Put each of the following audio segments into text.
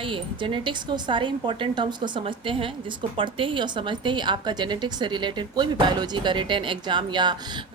आइए जेनेटिक्स को सारे इंपॉर्टेंट टर्म्स को समझते हैं, जिसको पढ़ते ही और समझते ही आपका जेनेटिक्स से रिलेटेड कोई भी बायोलॉजी का रिटन एग्जाम या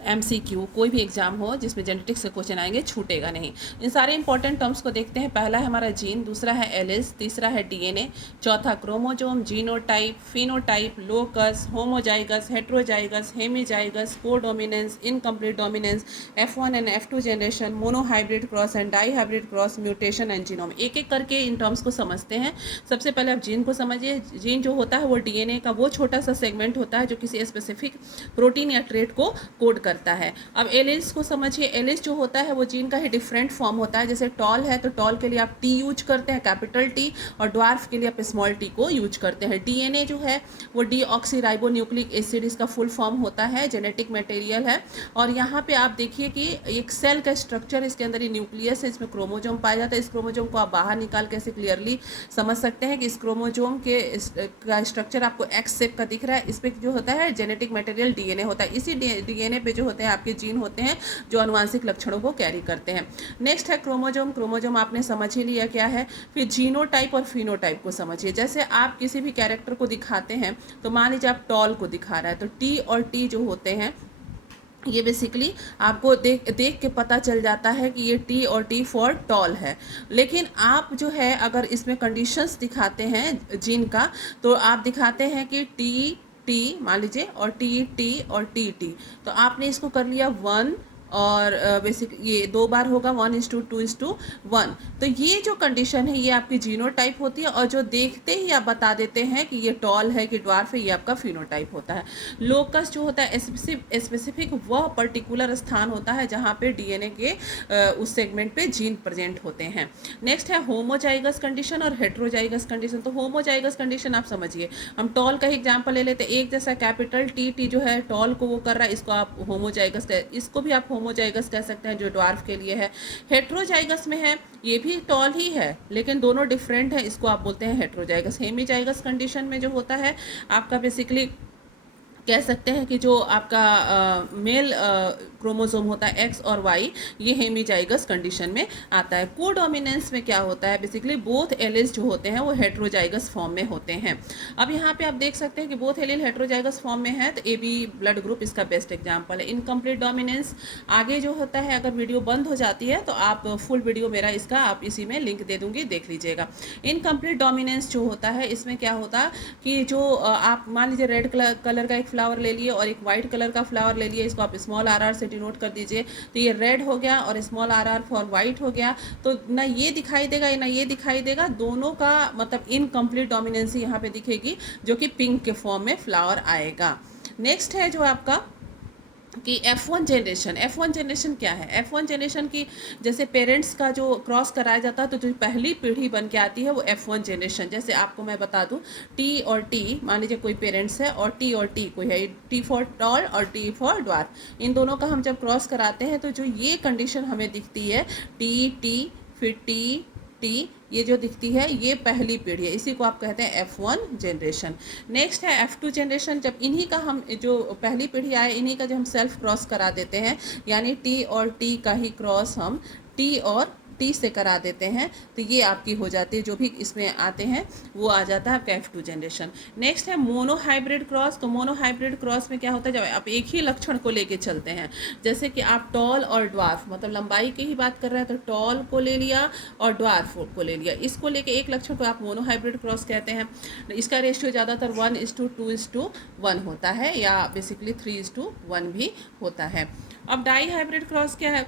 एमसीक्यू कोई भी एग्जाम हो जिसमें जेनेटिक्स से क्वेश्चन आएंगे छूटेगा नहीं। इन सारे इंपॉर्टेंट टर्म्स को देखते हैं। पहला है हमारा जीन, दूसरा है एलिस, तीसरा है डीएनए, चौथा chromosome, genotype, phenotype, locus, homozygous, heterozygous, hemizygous, codominance, incomplete dominance, F1 and F2 generation, monohybrid cross and dihybrid cross, mutation and genome. एक एक करके इन टर्म्स को समझते हैं। सबसे पहले आप जीन को समझिए। जीन जो होता है वो डीएनए का वो छोटा सा सेगमेंट होता है जो किसी स्पेसिफिक प्रोटीन या ट्रेट को कोड करता है। अब एलिस को समझिए। एलिस जो होता है वो जीन का ही डिफरेंट फॉर्म होता है। जैसे टॉल है तो टॉल के लिए आप टी यूज करते हैं, कैपिटल टी, और ड्वार्फ के लिए आप स्मॉल टी को यूज करते हैं। डीएनए जो है वो डीऑक्सीराइबोन्यूक्लिक एसिड इसका फुल फॉर्म होता है, जेनेटिक मटेरियल है। और यहाँ पे आप देखिए कि एक सेल का स्ट्रक्चर, इसके अंदर ये न्यूक्लियस है, इसमें क्रोमोजोम पाया जाता है। इस क्रोमोजोम को आप बाहर निकाल के ऐसे क्लियरली समझ सकते हैं कि इस क्रोमोजोम के का स्ट्रक्चर आपको एक्स शेप का दिख रहा है। इस पे जो होता है जेनेटिक मटेरियल डीएनए होता है। इसी डीएनए पे जो होते हैं आपके जीन होते हैं जो आनुवांशिक लक्षणों को कैरी करते हैं। नेक्स्ट है क्रोमोजोम। क्रोमोजोम आपने समझ ही लिया क्या है। फिर जीनोटाइप और फिनोटाइप को समझिए। जैसे आप किसी भी कैरेक्टर को दिखाते हैं तो मान लीजिए आप टॉल को दिखा रहा है तो टी और टी जो होते हैं ये बेसिकली आपको देख देख के पता चल जाता है कि ये टी और टी फॉर टॉल है। लेकिन आप जो है अगर इसमें कंडीशंस दिखाते हैं जीन का तो आप दिखाते हैं कि टी टी मान लीजिए और टी और टी, तो आपने इसको कर लिया 1 और बेसिक ये 2 बार होगा 1:2:1। तो ये जो कंडीशन है ये आपकी जीनोटाइप होती है, और जो देखते ही आप बता देते हैं कि ये टॉल है कि ड्वार्फ है, ये आपका फिनोटाइप होता है। लोकस जो होता है स्पेसिफिक वह पर्टिकुलर स्थान होता है जहाँ पे डीएनए के उस सेगमेंट पे जीन प्रेजेंट होते हैं। नेक्स्ट है होमोजाइगस कंडीशन और हेट्रोजाइगस कंडीशन। तो होमोजाइगस कंडीशन आप समझिए। हम टॉल का ही एग्जाम्पल ले लेते हैं। एक जैसा कैपिटल टी जो है टॉल को वो कर रहा है, इसको आप होमोजाइगस, इसको भी आप होमोजाइगस कह सकते हैं जो ड्वार्फ के लिए है। हेट्रोजाइगस में है, ये भी टॉल ही है लेकिन दोनों डिफरेंट है, इसको आप बोलते हैं हेट्रोजाइगस। हेमीजाइगस कंडीशन में जो होता है आपका बेसिकली कह सकते हैं कि जो आपका मेल क्रोमोसोम होता है एक्स और वाई, ये हेमीजाइगस कंडीशन में आता है। कोडोमिनेंस में क्या होता है, बेसिकली बोथ एलिल्स जो होते हैं वो हेट्रोजाइगस फॉर्म में होते हैं। अब यहाँ पे आप देख सकते हैं कि बोथ एलिल हेट्रोजाइगस फॉर्म में है, तो ए बी ब्लड ग्रुप इसका बेस्ट एग्जाम्पल है। इनकम्प्लीट डोमिनेंस आगे जो होता है, अगर वीडियो बंद हो जाती है तो आप फुल वीडियो मेरा इसका आप इसी में लिंक दे दूंगी, देख लीजिएगा। इनकम्प्लीट डोमिनेंस जो होता है इसमें क्या होता है कि जो आप मान लीजिए रेड कलर का एक फ्लावर ले लिए और एक वाइट कलर का फ्लावर ले लिए, इसको आप स्मॉल आर से डिनोट कर दीजिए, तो ये रेड हो गया और स्मॉल आर फॉर वाइट हो गया। तो ना ये दिखाई देगा ना ये दिखाई देगा, दोनों का मतलब इनकम्प्लीट डोमिनेंसी यहाँ पे दिखेगी, जो कि पिंक के फॉर्म में फ्लावर आएगा। नेक्स्ट है जो आपका कि F1 जनरेशन क्या है। F1 जनरेशन की जैसे पेरेंट्स का जो क्रॉस कराया जाता है तो जो पहली पीढ़ी बन के आती है वो F1 जनरेशन। जैसे आपको मैं बता दूं, T और T मान लीजिए कोई पेरेंट्स है और T और T कोई है, T फॉर टॉल और T फॉर ड्वार्फ, इन दोनों का हम जब क्रॉस कराते हैं तो जो ये कंडीशन हमें दिखती है T फिर T, ये जो दिखती है ये पहली पीढ़ी है, इसी को आप कहते हैं F1 जनरेशन। नेक्स्ट है F2 जनरेशन। जब इन्हीं का हम जो पहली पीढ़ी आए इन्हीं का जब हम सेल्फ क्रॉस करा देते हैं, यानी T और T का ही क्रॉस हम T और T से करा देते हैं, तो ये आपकी हो जाती है, जो भी इसमें आते हैं वो आ जाता है आपका F2 जनरेशन। नेक्स्ट है मोनोहाइब्रिड क्रॉस। तो मोनोहाइब्रिड क्रॉस में क्या होता है, जब आप एक ही लक्षण को लेके चलते हैं, जैसे कि आप टॉल और ड्वार्फ, मतलब लंबाई की ही बात कर रहे हैं तो टॉल को ले लिया और ड्वार्फ को ले लिया, इसको लेके एक लक्षण को आप मोनोहाइब्रिड क्रॉस कहते हैं। इसका रेशियो ज़्यादातर 1:2:1 होता है, या बेसिकली 3:1 भी होता है। अब डाई हाइब्रिड क्रॉस क्या है,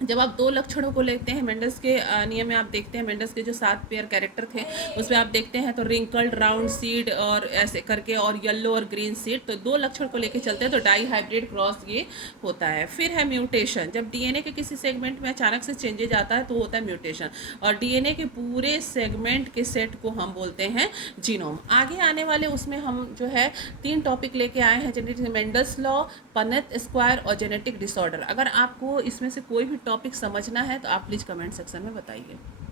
जब आप दो लक्षणों को लेते हैं, मेंडल्स के नियम में आप देखते हैं, मेंडल्स के जो 7 पेयर कैरेक्टर थे उसमें आप देखते हैं तो रिंकल्ड राउंड सीड और ऐसे करके और येलो और ग्रीन सीड, तो दो लक्षण को लेके चलते हैं तो डाई हाइब्रिड क्रॉस ये होता है। फिर है म्यूटेशन। जब डीएनए के किसी सेगमेंट में अचानक से चेंजेज आता है तो होता है म्यूटेशन, और डीएनए के पूरे सेगमेंट के सेट को हम बोलते हैं जीनोम। आगे आने वाले उसमें हम जो है 3 टॉपिक लेके आए हैं, genetic Mendel's law, Punnett square और जेनेटिक डिसऑर्डर। अगर आपको इसमें से कोई भी टॉपिक समझना है तो आप प्लीज़ कमेंट सेक्शन में बताइए।